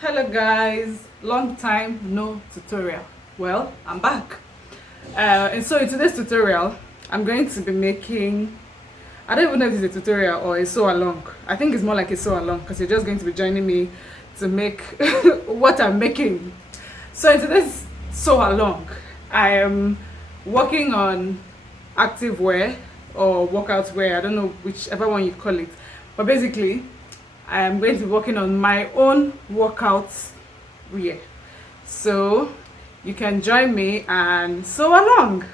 Hello guys, long time no tutorial. Well, I'm back. And so in today's tutorial, I'm going to be making, I don't even know if it's a tutorial or a sew along. I think it's more like a sew along because you're just going to be joining me to make what I'm making. So in today's sew along, I am working on active wear or workout wear. I don't know whichever one you call it. But basically, I am going to be working on my own workout wear. So you can join me and sew along.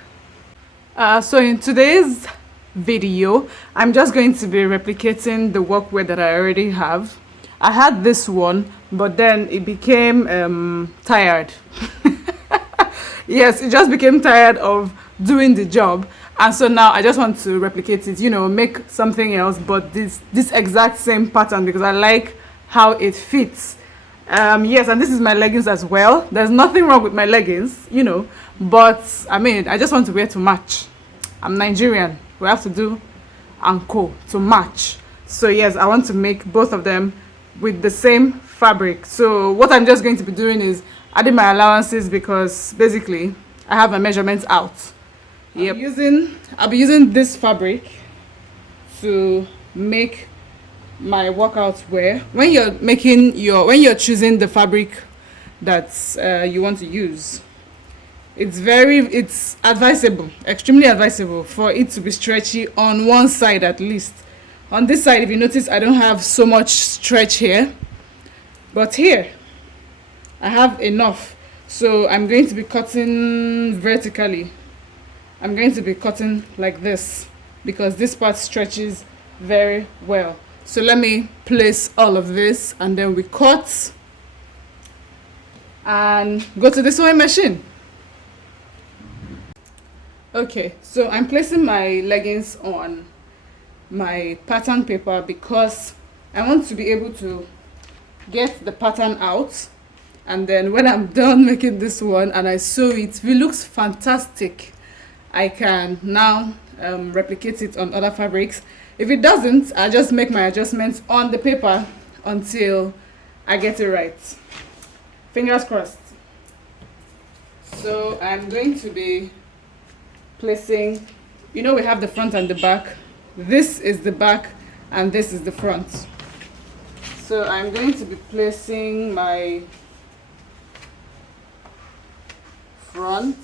So in today's video, I'm just going to be replicating the workwear that I already have. I had this one, but then it became tired. Yes, it just became tired of doing the job, and so now I just want to replicate it, make something else, but this exact same pattern because I like how it fits. Yes, and this is my leggings as well. There's nothing wrong with my leggings, but I mean, I just want to wear to match. I'm Nigerian, we have to do anko to match. So yes, I want to make both of them with the same fabric. So what I'm just going to be doing is adding my allowances because basically I have my measurements out. Yep. I'll be using this fabric to make my workout wear. When you're choosing the fabric that you want to use, it's advisable, extremely advisable for it to be stretchy on one side at least. On this side, if you notice, I don't have so much stretch here, but here I have enough. So I'm going to be cutting vertically. I'm going to be cutting like this because this part stretches very well. So let me place all of this and then we cut and go to the sewing machine. Okay, so I'm placing my leggings on my pattern paper because I want to be able to get the pattern out, and then when I'm done making this one and I sew it, if it looks fantastic, I can now replicate it on other fabrics. If it doesn't, I just make my adjustments on the paper until I get it right. Fingers crossed. So I'm going to be placing, we have the front and the back. This is the back and this is the front. So I'm going to be placing my front.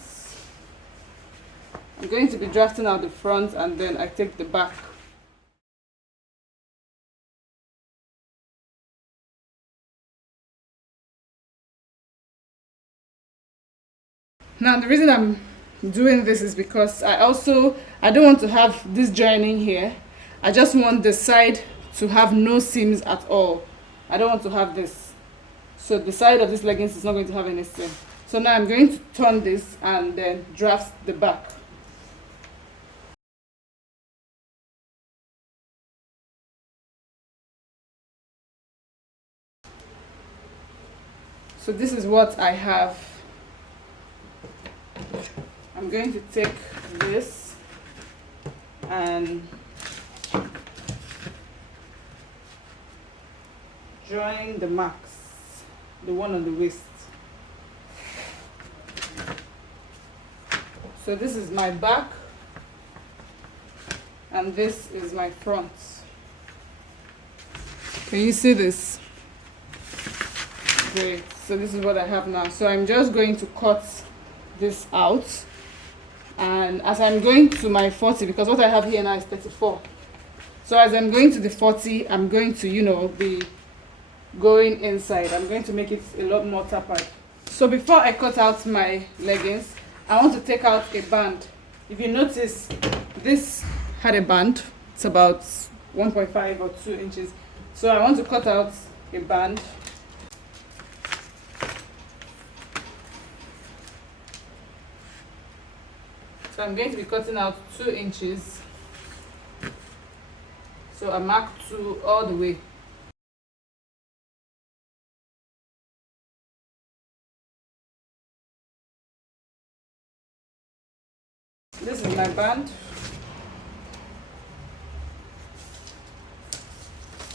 I'm going to be drafting out the front and then I take the back. Now the reason I'm doing this is because I don't want to have this joining here. I just want the side to have no seams at all. I don't want to have this. So the side of this leggings is not going to have any seam. So now I'm going to turn this and then draft the back. So this is what I have. I'm going to take this and join the marks, the one on the waist. So this is my back and this is my front. Can you see this? Great. So this is what I have now. So I'm just going to cut this out, and as I'm going to my 40, because what I have here now is 34, so as I'm going to the 40, I'm going to be going inside. I'm going to make it a lot more tapered. So before I cut out my leggings, I want to take out a band. If you notice, this had a band. It's about 1.5 or 2 inches. So I want to cut out a band. So I'm going to be cutting out 2 inches. So I mark 2 all the way. This is my band.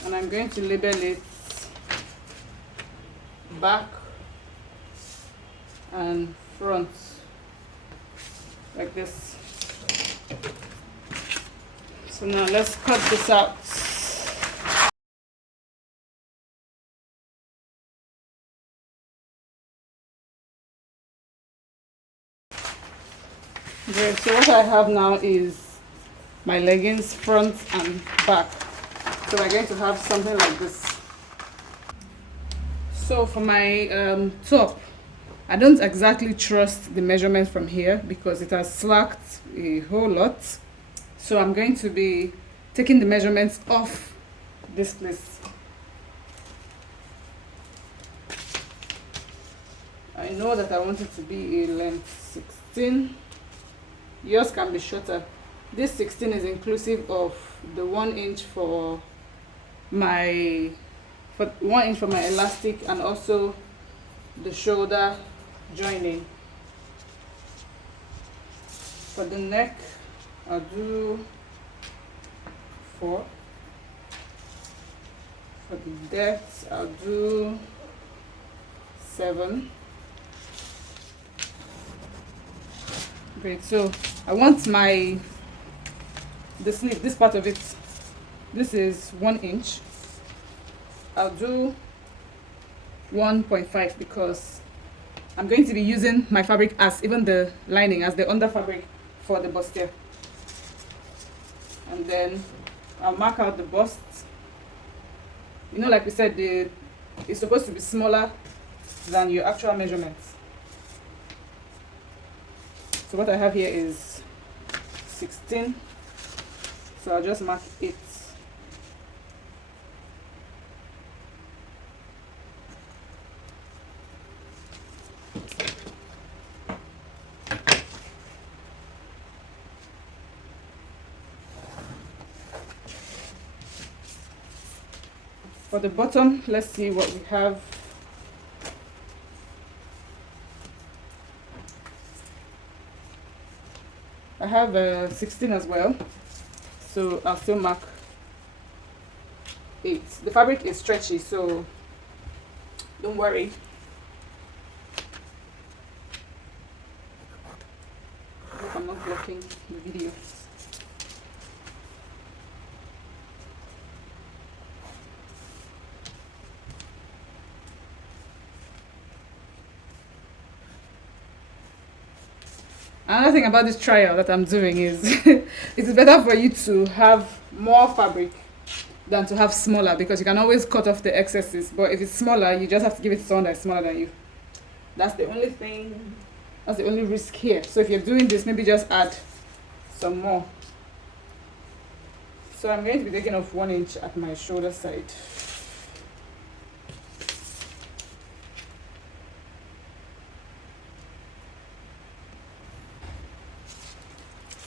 And I'm going to label it back and front like this. So now let's cut this out. Okay, so what I have now is my leggings front and back. So we're going to have something like this. So for my top, I don't exactly trust the measurement from here because it has slacked a whole lot. So I'm going to be taking the measurements off this place. I know that I want it to be a length 16. Yours can be shorter. This 16 is inclusive of the 1 inch for my 1 inch for my elastic and also the shoulder joining. For the neck, I'll do 4. For the depth, I'll do 7. Great. So I want the sleeve, this part of it, this is 1 inch. I'll do 1.5 because I'm going to be using my fabric as even the lining as the under fabric for the bustier. And then I'll mark out the bust. You know, like we said, it's supposed to be smaller than your actual measurements. So what I have here is 16. So I'll just mark 8. For the bottom, let's see what we have. I have a 16 as well, so I'll still mark 8. The fabric is stretchy, so don't worry. I hope I'm not blocking the video. Another thing about this trial that I'm doing is it's better for you to have more fabric than to have smaller because you can always cut off the excesses. But if it's smaller, you just have to give it to someone that's smaller than you. That's the only thing, that's the only risk here. So if you're doing this, maybe just add some more. So I'm going to be taking off 1 inch at my shoulder side.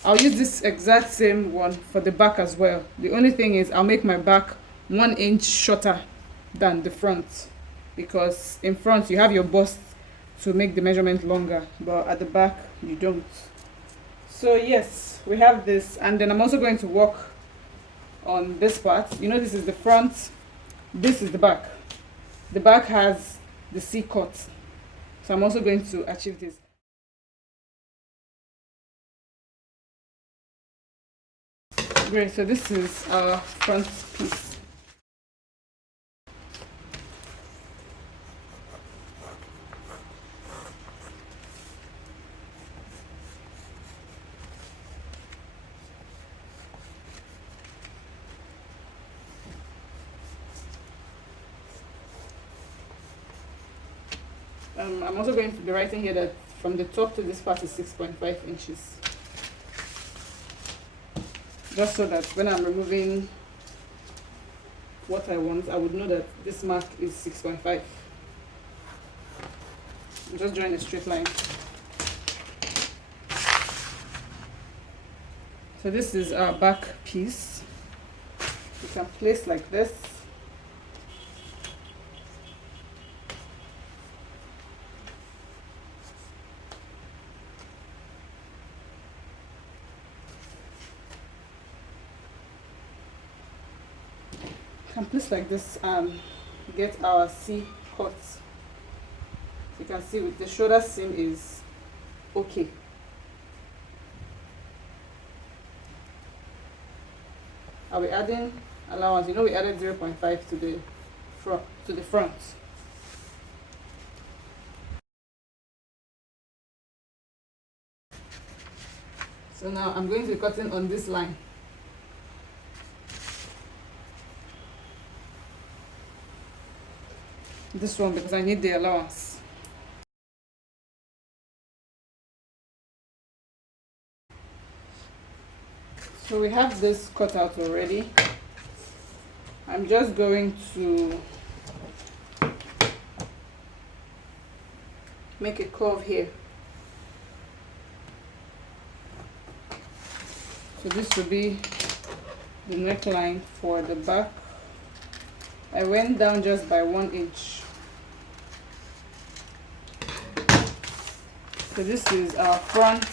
I'll use this exact same one for the back as well. The only thing is I'll make my back 1 inch shorter than the front because in front you have your bust to make the measurement longer, but at the back you don't. So yes, we have this, and then I'm also going to work on this part. You know, this is the front, this is the back. The back has the C cut, so I'm also going to achieve this. Great, so this is our front piece. I'm also going to be writing here that from the top to this part is 6.5 inches. Just so that when I'm removing what I want, I would know that this mark is 6.5. Just drawing a straight line. So this is our back piece. You can place like this. Place like this and get our C cuts. can see with the shoulder seam is okay. I'll be adding allowance. You know, we added 0.5 to the front. So now I'm going to be cutting on this line. This one, because I need the allowance. So we have this cut out already. I'm just going to make a curve here. So this will be the neckline for the back. I went down just by 1 inch. So this is our front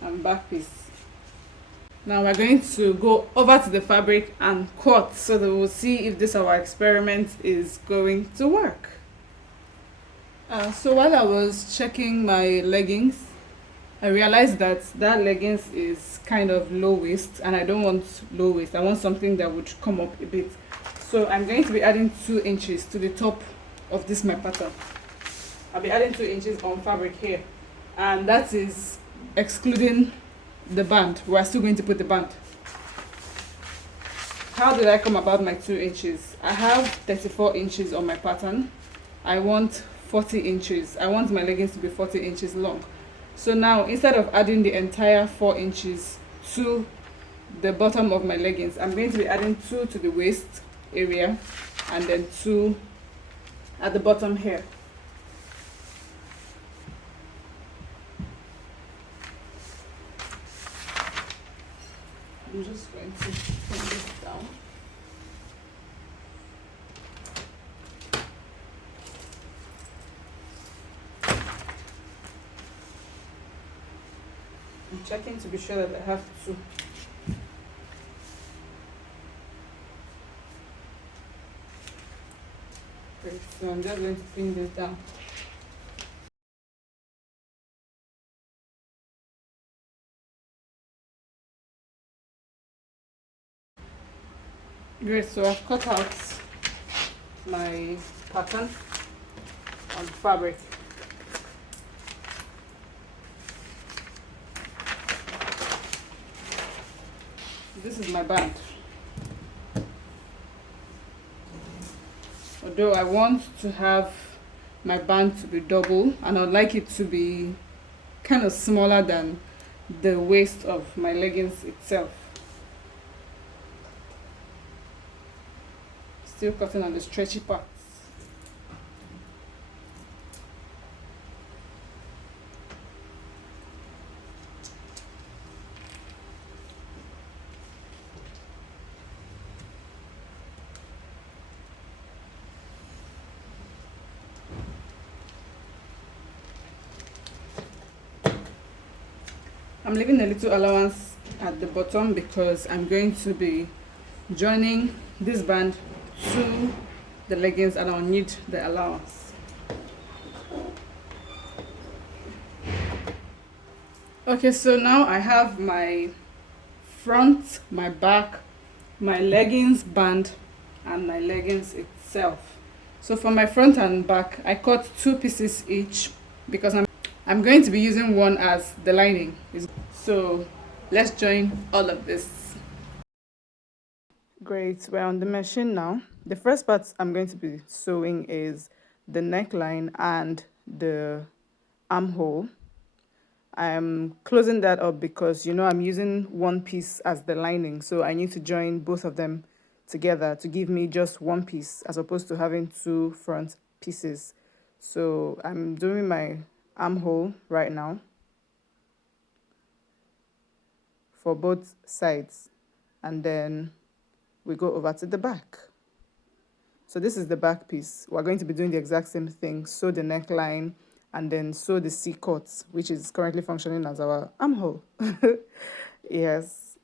and back piece. Now we're going to go over to the fabric and cut so that we'll see if this our experiment is going to work. So while I was checking my leggings, I realized that leggings is kind of low waist, and I don't want low waist. I want something that would come up a bit. So I'm going to be adding 2 inches to the top of this my pattern. I'll be adding 2 inches on fabric here, and that is excluding the band. We're still going to put the band. How did I come about my 2 inches? I have 34 inches on my pattern. I want 40 inches. I want my leggings to be 40 inches long. So now, instead of adding the entire 4 inches to the bottom of my leggings, I'm going to be adding 2 to the waist area and then 2 at the bottom here. I'm just going to put this down. I'm checking to be sure that I have 2. Great, so I'm just going to pin this down. Great, so I've cut out my pattern on fabric. This is my band. Although I want to have my band to be double, and I'd like it to be kind of smaller than the waist of my leggings itself. Still cutting on the stretchy parts. I'm leaving a little allowance at the bottom because I'm going to be joining this band to the leggings and I'll need the allowance. Okay, so now I have my front, my back, my leggings band and my leggings itself. So for my front and back, I cut 2 pieces each because I'm going to be using one as the lining. So let's join all of this. Great, we're on the machine now. The first part I'm going to be sewing is the neckline and the armhole. I'm closing that up because, you know, I'm using one piece as the lining, so I need to join both of them together to give me just one piece as opposed to having 2 front pieces. So I'm doing my armhole right now for both sides, and then we go over to the back. So this is the back piece. We're going to be doing the exact same thing. Sew the neckline and then sew the C-cut, which is currently functioning as our armhole. Yes.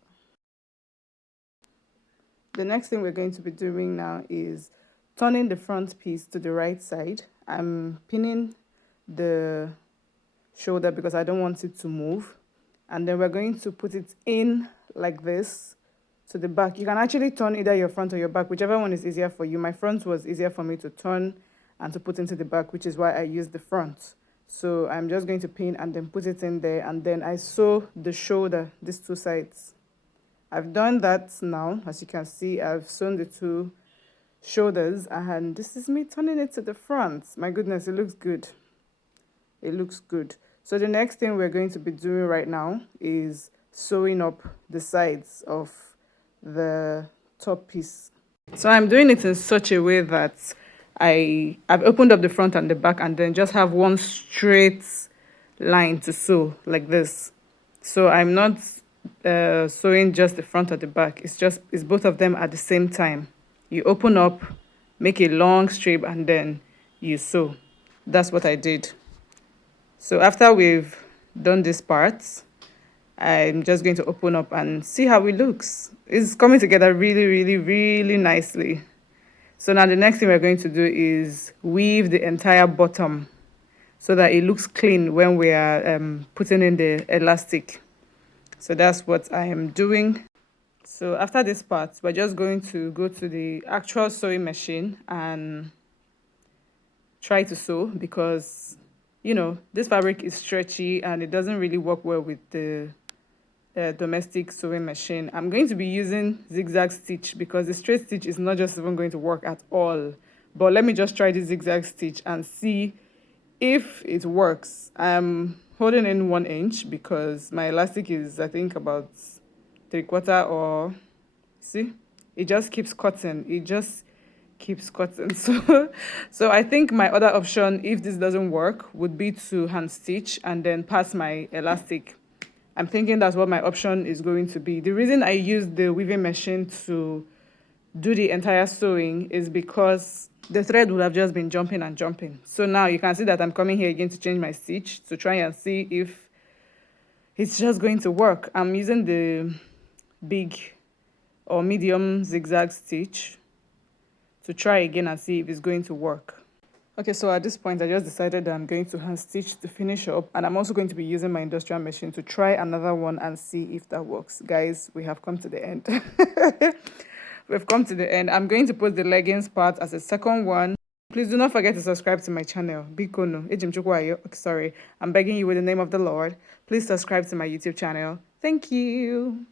The next thing we're going to be doing now is turning the front piece to the right side. I'm pinning the shoulder because I don't want it to move. And then we're going to put it in like this to the back. You can actually turn either your front or your back, whichever one is easier for you. My front was easier for me to turn and to put into the back, which is why I used the front. So I'm just going to pin and then put it in there, and then I sew the shoulder, these two sides. I've done that now. As you can see, I've sewn the two shoulders, and this is me turning it to the front. My goodness, it looks good. It looks good. So the next thing we're going to be doing right now is sewing up the sides of the top piece. So I'm doing it in such a way that I've opened up the front and the back, and then just have one straight line to sew like this. So I'm not sewing just the front or the back. It's both of them at the same time. You open up, make a long strip, and then you sew. That's what I did. So after we've done this part, I'm just going to open up and see how it looks. It's coming together really, really, really nicely. So now the next thing we're going to do is weave the entire bottom so that it looks clean when we are putting in the elastic. So that's what I am doing. So after this part, we're just going to go to the actual sewing machine and try to sew, because this fabric is stretchy and it doesn't really work well with the domestic sewing machine. I'm going to be using zigzag stitch because the straight stitch is not just even going to work at all. But let me just try the zigzag stitch and see if it works. I'm holding in 1 inch because my elastic is, I think, about 3/4, or see, it just keeps cutting. It just keeps cutting. So I think my other option, if this doesn't work, would be to hand stitch and then pass my elastic. I'm thinking that's what my option is going to be. The reason I use the weaving machine to do the entire sewing is because the thread would have just been jumping and jumping. So now you can see that I'm coming here again to change my stitch to try and see if it's just going to work. I'm using the big or medium zigzag stitch to try again and see if it's going to work. Okay, so at this point, I just decided that I'm going to hand stitch to finish up, and I'm also going to be using my industrial machine to try another one and see if that works. Guys, we have come to the end. We've come to the end. I'm going to put the leggings part as a second one. Please do not forget to subscribe to my channel. Bikono, sorry, I'm begging you with the name of the Lord. Please subscribe to my YouTube channel. Thank you.